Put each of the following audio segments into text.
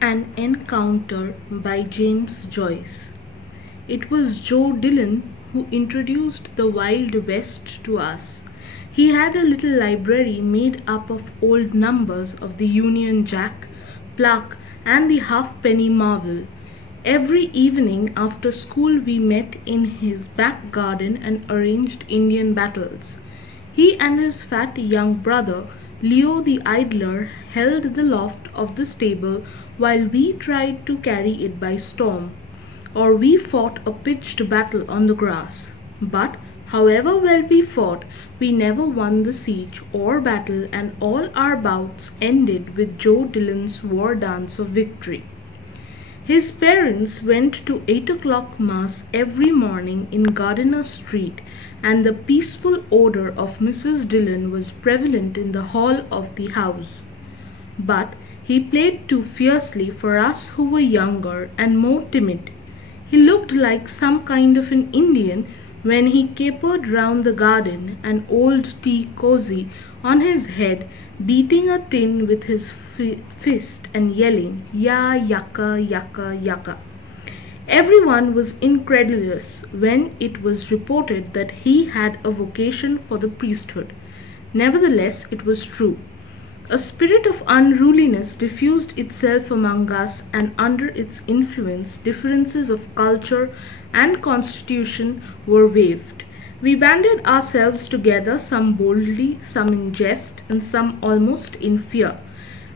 An Encounter by James Joyce. It was Joe Dillon who introduced the Wild West to us. He had a little library made up of old numbers of the Union Jack, Pluck, and the Halfpenny Marvel. Every evening after school we met in his back garden and arranged Indian battles. He and his fat young brother, Leo the Idler, held the loft of the stable while we tried to carry it by storm, or we fought a pitched battle on the grass. But, however well we fought, we never won the siege or battle, and all our bouts ended with Joe Dillon's war dance of victory. His parents went to 8 o'clock mass every morning in Gardiner Street, and the peaceful odor of Mrs. Dillon was prevalent in the hall of the house. But he played too fiercely for us who were younger and more timid. He looked like some kind of an Indian when he capered round the garden, an old tea cosy on his head, beating a tin with his fist and yelling, "Ya, yucca, yucca, yucca." Everyone was incredulous when it was reported that he had a vocation for the priesthood. Nevertheless, it was true. A spirit of unruliness diffused itself among us, and under its influence differences of culture and constitution were waived. We banded ourselves together, some boldly, some in jest, and some almost in fear.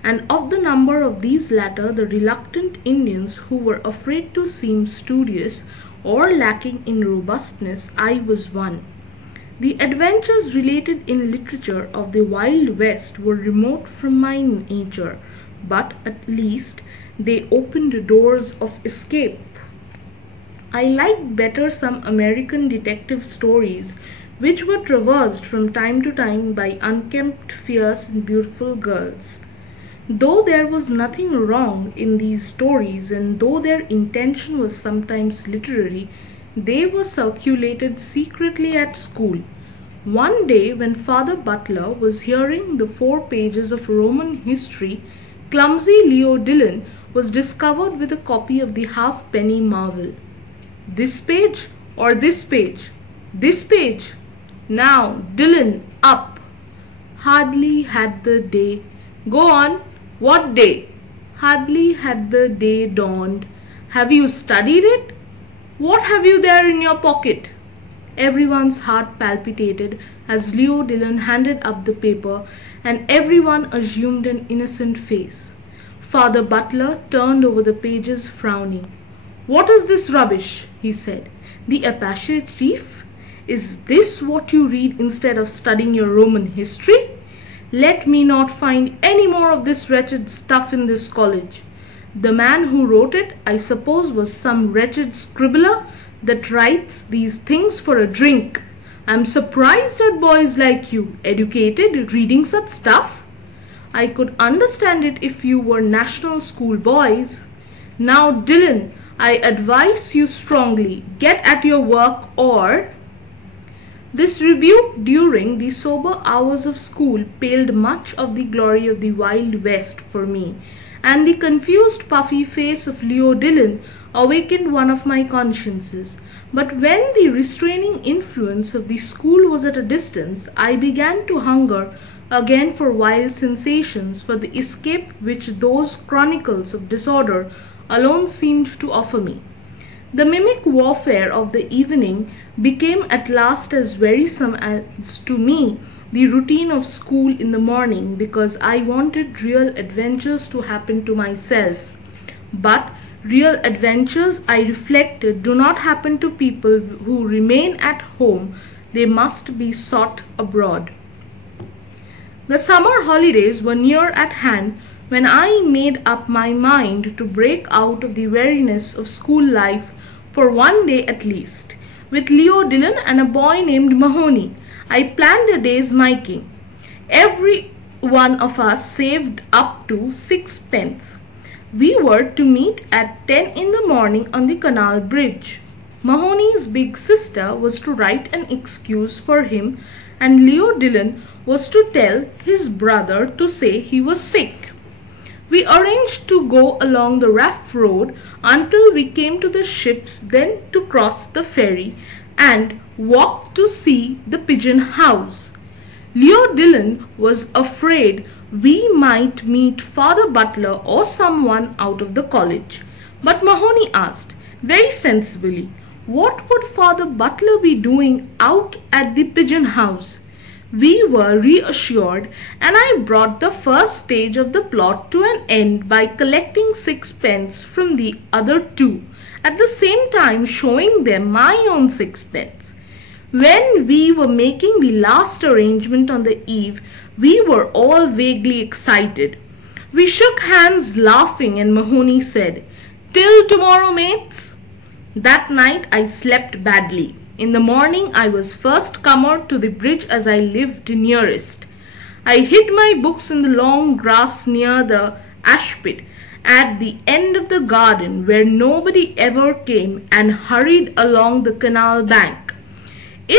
And of the number of these latter, the reluctant Indians who were afraid to seem studious or lacking in robustness, I was one. The adventures related in literature of the Wild West were remote from my nature, but at least they opened doors of escape. I liked better some American detective stories which were traversed from time to time by unkempt, fierce, and beautiful girls. Though there was nothing wrong in these stories, and though their intention was sometimes literary, they were circulated secretly at school. One day, when Father Butler was hearing the 4 pages of Roman history, clumsy Leo Dillon was discovered with a copy of the Halfpenny Marvel. "This page or this page? This page! Now, Dillon, up!" Hardly had the day. "Go on. What day?" Hardly had the day dawned. "Have you studied it? What have you there in your pocket?" Everyone's heart palpitated as Leo Dillon handed up the paper, and everyone assumed an innocent face. Father Butler turned over the pages frowning. "What is this rubbish?" he said. "The Apache chief? Is this what you read instead of studying your Roman history? Let me not find any more of this wretched stuff in this college. The man who wrote it, I suppose, was some wretched scribbler that writes these things for a drink. I'm surprised at boys like you, educated, reading such stuff. I could understand it if you were national school boys. Now, Dillon, I advise you strongly, get at your work, or—" This rebuke during the sober hours of school paled much of the glory of the Wild West for me, and the confused puffy face of Leo Dillon awakened one of my consciences. But when the restraining influence of the school was at a distance, I began to hunger again for wild sensations, for the escape which those chronicles of disorder alone seemed to offer me. The mimic warfare of the evening became at last as wearisome as to me the routine of school in the morning, because I wanted real adventures to happen to myself. But real adventures, I reflected, do not happen to people who remain at home. They must be sought abroad. The summer holidays were near at hand when I made up my mind to break out of the weariness of school life for one day at least. With Leo Dillon and a boy named Mahoney, I planned a day's miking. Every one of us saved up to 6 pence. We were to meet at 10 in the morning on the canal bridge. Mahoney's big sister was to write an excuse for him, and Leo Dillon was to tell his brother to say he was sick. We arranged to go along the raft road until we came to the ships, then to cross the ferry and walk to see the pigeon house. Leo Dillon was afraid we might meet Father Butler or someone out of the college. But Mahoney asked, very sensibly, what would Father Butler be doing out at the pigeon house? We were reassured, and I brought the first stage of the plot to an end by collecting 6 pence from the other two, at the same time showing them my own 6 pence. When we were making the last arrangement on the eve, we were all vaguely excited. We shook hands laughing, and Mahoney said, "Till tomorrow, mates." That night I slept badly. In the morning I was first comer to the bridge as I lived nearest. I hid my books in the long grass near the ash pit at the end of the garden where nobody ever came, and hurried along the canal bank.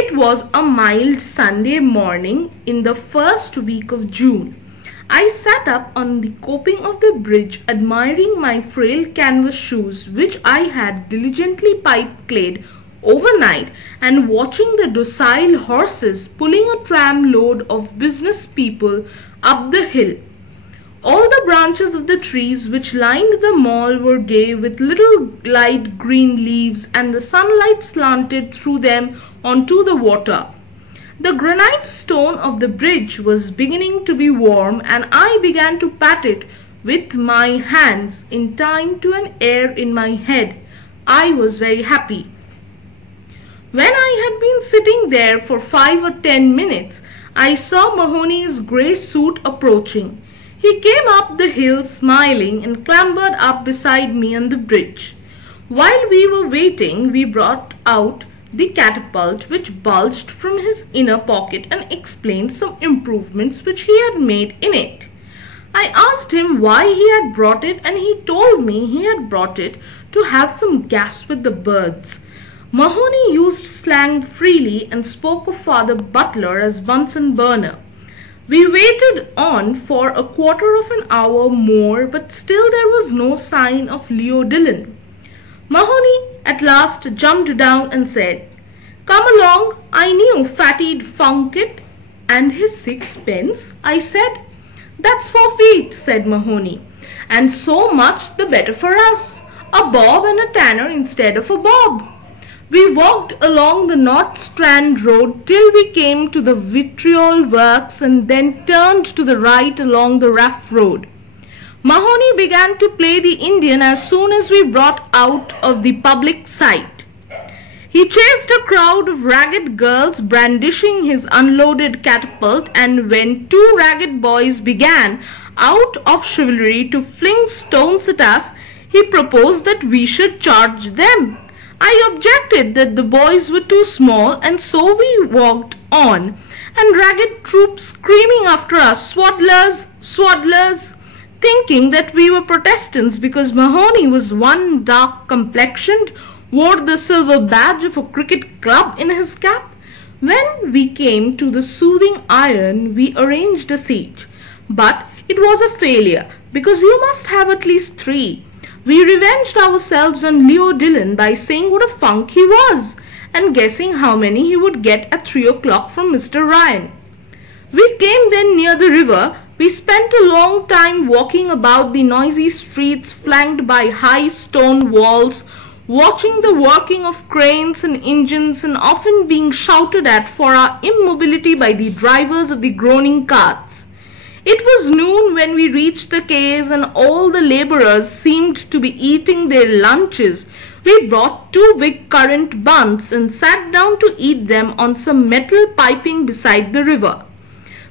It was a mild Sunday morning in the first week of June. I sat up on the coping of the bridge admiring my frail canvas shoes which I had diligently pipe-clayed overnight, and watching the docile horses pulling a tram load of business people up the hill. All the branches of the trees which lined the mall were gay with little light green leaves, and the sunlight slanted through them onto the water. The granite stone of the bridge was beginning to be warm, and I began to pat it with my hands in time to an air in my head. I was very happy. When I had been sitting there for 5 or 10 minutes, I saw Mahoney's grey suit approaching. He came up the hill smiling and clambered up beside me on the bridge. While we were waiting, we brought out the catapult which bulged from his inner pocket and explained some improvements which he had made in it. I asked him why he had brought it, and he told me he had brought it to have some gas with the birds. Mahoney used slang freely and spoke of Father Butler as Bunsen burner. We waited on for a quarter of an hour more, but still there was no sign of Leo Dillon. Mahoney at last jumped down and said, "Come along, I knew Fatty'd funk it." "And his 6 pence?" I said. "That's 4 feet," said Mahoney, "and so much the better for us. A bob and a tanner instead of a bob." We walked along the North Strand Road till we came to the Vitriol Works, and then turned to the right along the Raff Road. Mahoney began to play the Indian as soon as we brought out of the public sight. He chased a crowd of ragged girls brandishing his unloaded catapult, and when 2 ragged boys began, out of chivalry, to fling stones at us, he proposed that we should charge them. I objected that the boys were too small, and so we walked on, and ragged troops screaming after us, "Swaddlers, swaddlers," thinking that we were Protestants because Mahoney was one dark-complexioned, wore the silver badge of a cricket club in his cap. When we came to the Soothing Iron, we arranged a siege, but it was a failure because you must have at least 3. We revenged ourselves on Leo Dillon by saying what a funk he was, and guessing how many he would get at 3 o'clock from Mr. Ryan. We came then near the river. We spent a long time walking about the noisy streets flanked by high stone walls, watching the working of cranes and engines, and often being shouted at for our immobility by the drivers of the groaning carts. It was noon when we reached the quays, and all the labourers seemed to be eating their lunches. We bought 2 big currant buns and sat down to eat them on some metal piping beside the river.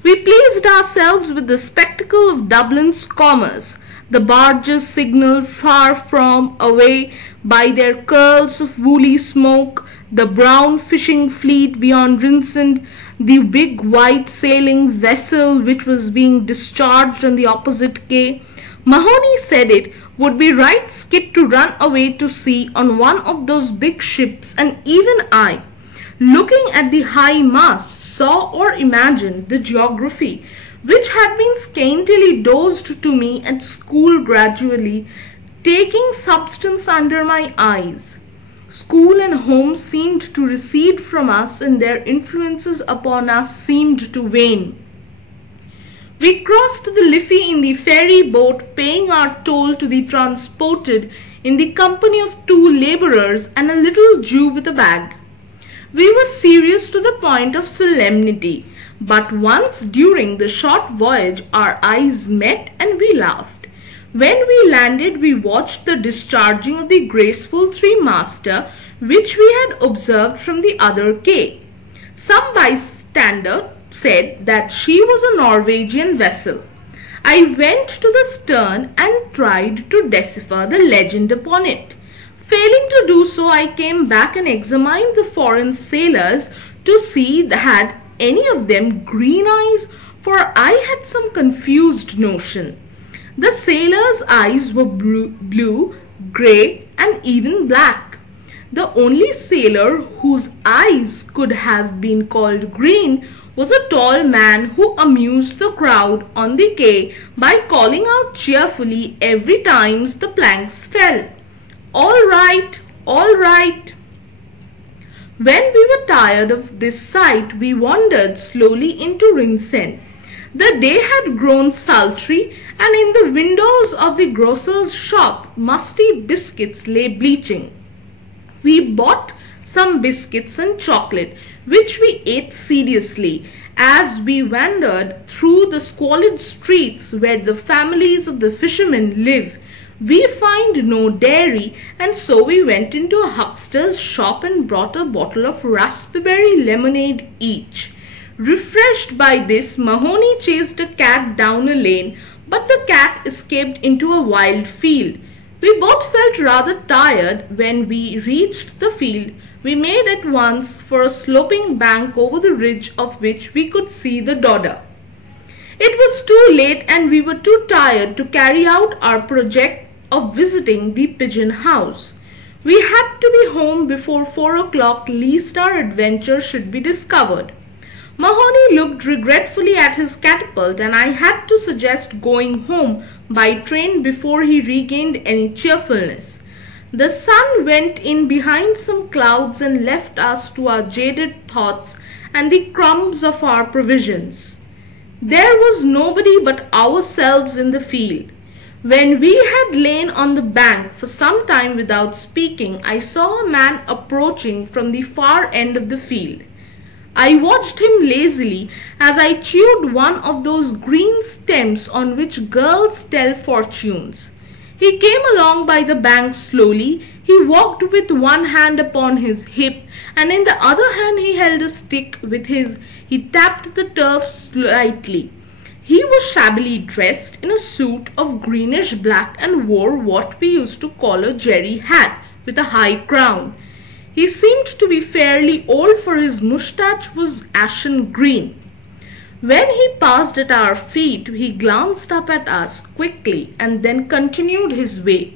We pleased ourselves with the spectacle of Dublin's commerce. The barges signalled far from away by their curls of woolly smoke, the brown fishing fleet beyond Rinsend, the big white sailing vessel which was being discharged on the opposite quay. Mahoney said it would be right skit to run away to sea on one of those big ships, and even I, looking at the high masts, saw or imagined the geography which had been scantily dosed to me at school gradually taking substance under my eyes. School and home seemed to recede from us, and their influences upon us seemed to wane. We crossed the Liffey in the ferry boat, paying our toll to the transported in the company of 2 labourers and a little Jew with a bag. We were serious to the point of solemnity, but once during the short voyage our eyes met and we laughed. When we landed, we watched the discharging of the graceful three-master which we had observed from the other quay. Some bystander said that she was a Norwegian vessel. I went to the stern and tried to decipher the legend upon it. Failing to do so, I came back and examined the foreign sailors to see had any of them green eyes, for I had some confused notion. The sailors' eyes were blue, grey, and even black. The only sailor whose eyes could have been called green was a tall man who amused the crowd on the quay by calling out cheerfully every time the planks fell, "All right, all right." When we were tired of this sight, we wandered slowly into Ringsend. The day had grown sultry, and in the windows of the grocer's shop musty biscuits lay bleaching. We bought some biscuits and chocolate, which we ate seriously as we wandered through the squalid streets where the families of the fishermen live. We find no dairy, and so we went into a huckster's shop and bought a bottle of raspberry lemonade each. Refreshed by this, Mahoney chased a cat down a lane, but the cat escaped into a wild field. We both felt rather tired. When we reached the field, we made at once for a sloping bank over the ridge of which we could see the Dodder. It was too late, and we were too tired to carry out our project of visiting the pigeon house. We had to be home before 4 o'clock, lest our adventure should be discovered. Mahoney looked regretfully at his catapult, and I had to suggest going home by train before he regained any cheerfulness. The sun went in behind some clouds and left us to our jaded thoughts and the crumbs of our provisions. There was nobody but ourselves in the field. When we had lain on the bank for some time without speaking, I saw a man approaching from the far end of the field. I watched him lazily as I chewed one of those green stems on which girls tell fortunes. He came along by the bank slowly. He walked with one hand upon his hip, and in the other hand he held a stick. With his he tapped the turf slightly. He was shabbily dressed in a suit of greenish black and wore what we used to call a jerry hat with a high crown. He seemed to be fairly old, for his moustache was ashen green. When he passed at our feet, he glanced up at us quickly and then continued his way.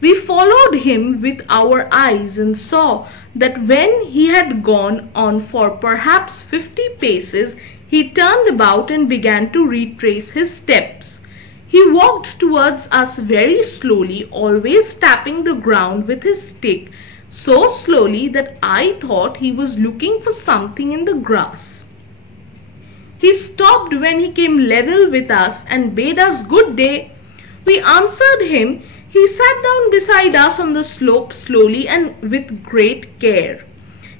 We followed him with our eyes and saw that when he had gone on for perhaps 50 paces, he turned about and began to retrace his steps. He walked towards us very slowly, always tapping the ground with his stick, so slowly that I thought he was looking for something in the grass. He stopped when he came level with us and bade us good day. We answered him. He sat down beside us on the slope slowly and with great care.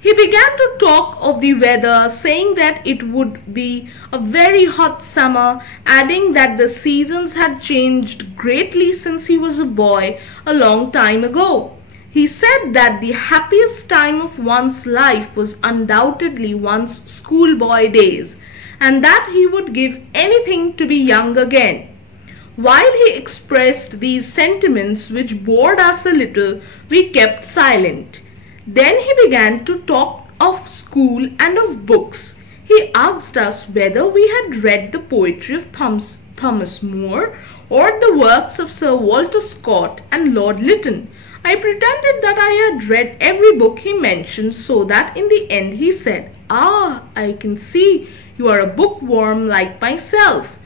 He began to talk of the weather, saying that it would be a very hot summer, adding that the seasons had changed greatly since he was a boy a long time ago. He said that the happiest time of one's life was undoubtedly one's schoolboy days, and that he would give anything to be young again. While he expressed these sentiments, which bored us a little, we kept silent. Then he began to talk of school and of books. He asked us whether we had read the poetry of Thomas Moore or the works of Sir Walter Scott and Lord Lytton. I pretended that I had read every book he mentioned, so that in the end he said, "Ah, I can see You are a bookworm like myself."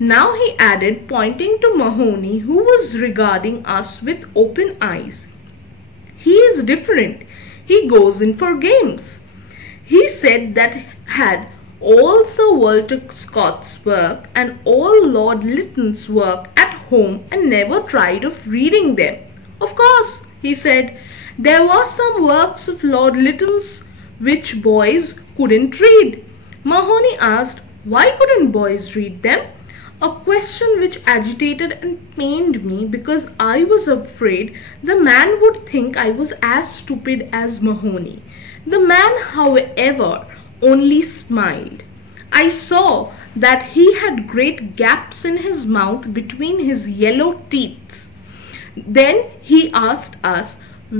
Now he added, pointing to Mahoney, who was regarding us with open eyes, "He is different. He goes in for games." He said that had all Sir Walter Scott's work and all Lord Lytton's work at home and never tried of reading them. "Of course," he said, "there were some works of Lord Lytton's which boys couldn't read." Mahoney asked, "Why couldn't boys read them?" A question which agitated and pained me because I was afraid the man would think I was as stupid as Mahoney. The man, however, only smiled. I saw that he had great gaps in his mouth between his yellow teeth. Then he asked us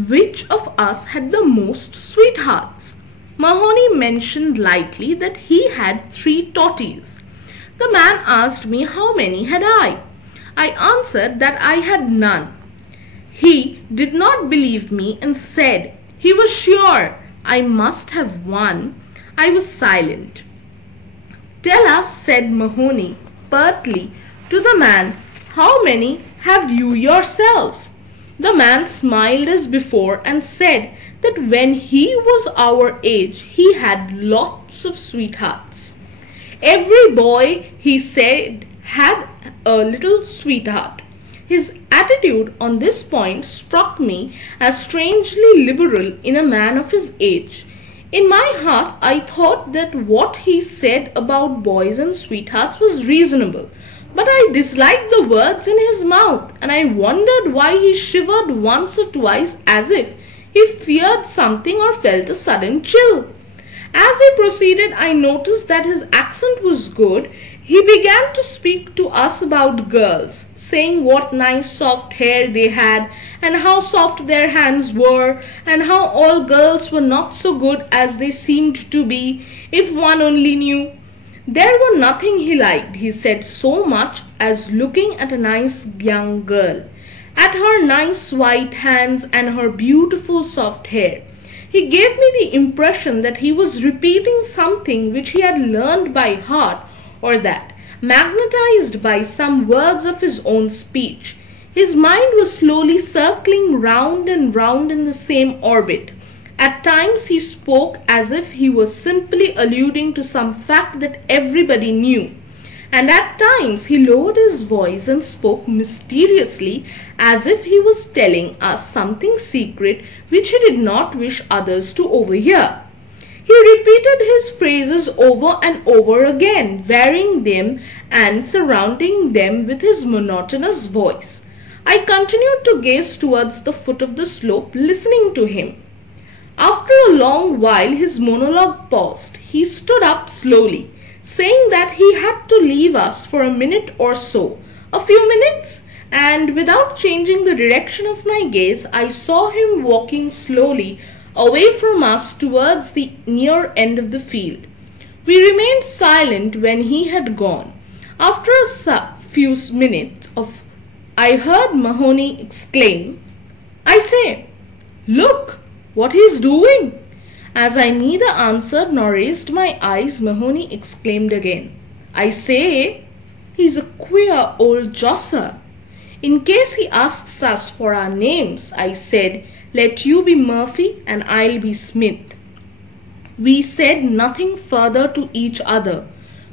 which of us had the most sweethearts. Mahoney mentioned lightly that he had 3 totties. The man asked me how many had I. I answered that I had none. He did not believe me and said he was sure I must have one. I was silent. "Tell us," said Mahoney pertly to the man, "how many have you yourself?" The man smiled as before and said that when he was our age he had lots of sweethearts. Every boy, he said, had a little sweetheart. His attitude on this point struck me as strangely liberal in a man of his age. In my heart I thought that what he said about boys and sweethearts was reasonable, but I disliked the words in his mouth, and I wondered why he shivered once or twice as if he feared something or felt a sudden chill. As he proceeded, I noticed that his accent was good. He began to speak to us about girls, saying what nice soft hair they had, and how soft their hands were, and how all girls were not so good as they seemed to be, if one only knew. There were nothing he liked, he said, so much as looking at a nice young girl, at her nice white hands and her beautiful soft hair. He gave me the impression that he was repeating something which he had learned by heart, or that, magnetized by some words of his own speech, his mind was slowly circling round and round in the same orbit. At times he spoke as if he was simply alluding to some fact that everybody knew, and at times he lowered his voice and spoke mysteriously as if he was telling us something secret which he did not wish others to overhear. He repeated his phrases over and over again, varying them and surrounding them with his monotonous voice. I continued to gaze towards the foot of the slope, listening to him. After a long while his monologue paused. He stood up slowly, saying that he had to leave us for a minute or so, a few minutes, and without changing the direction of my gaze, I saw him walking slowly away from us towards the near end of the field. We remained silent when he had gone. After a few minutes I heard Mahoney exclaim, "I say, look what he's doing!" As I neither answered nor raised my eyes, Mahoney exclaimed again, "I say, he's a queer old josser. In case he asks us for our names," I said, "let you be Murphy and I'll be Smith." We said nothing further to each other.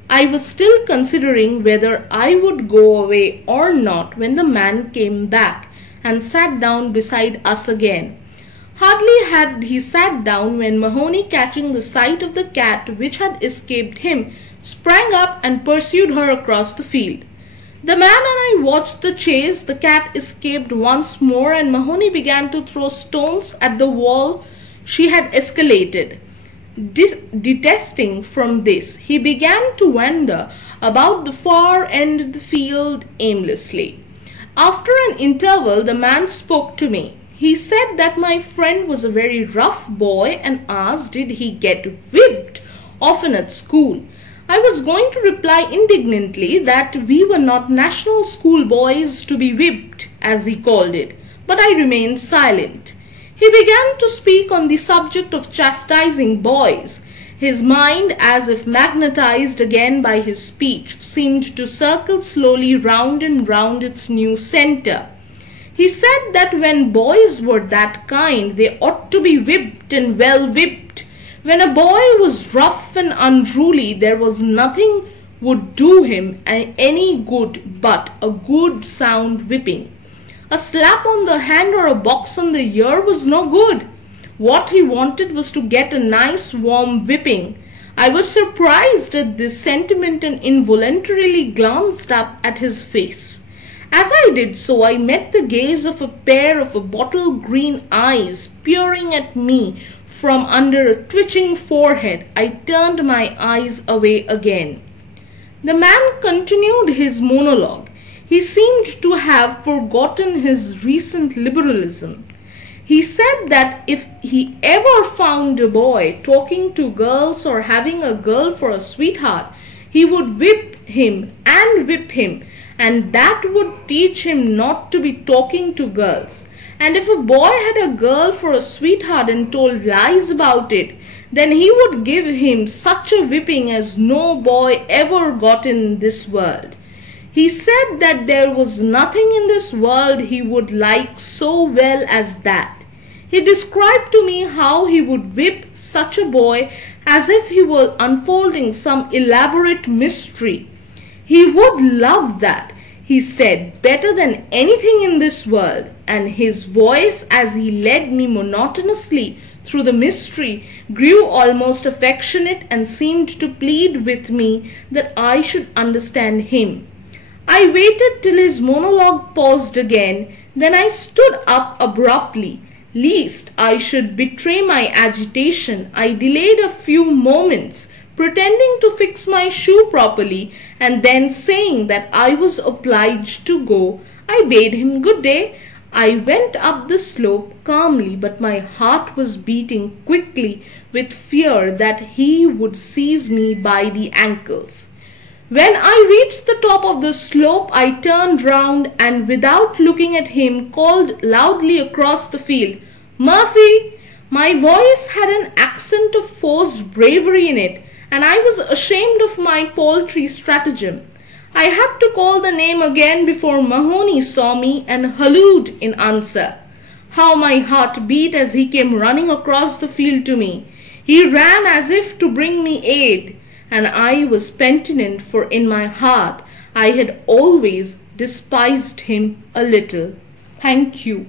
I was still considering whether I would go away or not when the man came back and sat down beside us again. Hardly had he sat down when Mahoney, catching the sight of the cat which had escaped him, sprang up and pursued her across the field. The man and I watched the chase. The cat escaped once more, and Mahoney began to throw stones at the wall she had escalated. Detesting from this, he began to wander about the far end of the field aimlessly. After an interval, the man spoke to me. He said that my friend was a very rough boy and asked did he get whipped often at school. I was going to reply indignantly that we were not national school boys to be whipped, as he called it, but I remained silent. He began to speak on the subject of chastising boys. His mind, as if magnetized again by his speech, seemed to circle slowly round and round its new center. He said that when boys were that kind, they ought to be whipped and well whipped. When a boy was rough and unruly, there was nothing would do him any good but a good sound whipping. A slap on the hand or a box on the ear was no good. What he wanted was to get a nice warm whipping. I was surprised at this sentiment and involuntarily glanced up at his face. As I did so, I met the gaze of a pair of bottle green eyes peering at me from under a twitching forehead. I turned my eyes away again. The man continued his monologue. He seemed to have forgotten his recent liberalism. He said that if he ever found a boy talking to girls or having a girl for a sweetheart, he would whip him, and that would teach him not to be talking to girls. And if a boy had a girl for a sweetheart and told lies about it, then he would give him such a whipping as no boy ever got in this world. He said that there was nothing in this world he would like so well as that. He described to me how he would whip such a boy as if he were unfolding some elaborate mystery. He would love that, he said, better than anything in this world, and his voice as he led me monotonously through the mystery grew almost affectionate and seemed to plead with me that I should understand him. I waited till his monologue paused again, then I stood up abruptly. Lest I should betray my agitation, I delayed a few moments, pretending to fix my shoe properly, and then saying that I was obliged to go, I bade him good day. I went up the slope calmly, but my heart was beating quickly with fear that he would seize me by the ankles. When I reached the top of the slope, I turned round and without looking at him called loudly across the field, "Murphy!" My voice had an accent of forced bravery in it, and I was ashamed of my paltry stratagem. I had to call the name again before Mahoney saw me and hallooed in answer. How my heart beat as he came running across the field to me. He ran as if to bring me aid, and I was penitent, for in my heart I had always despised him a little. Thank you.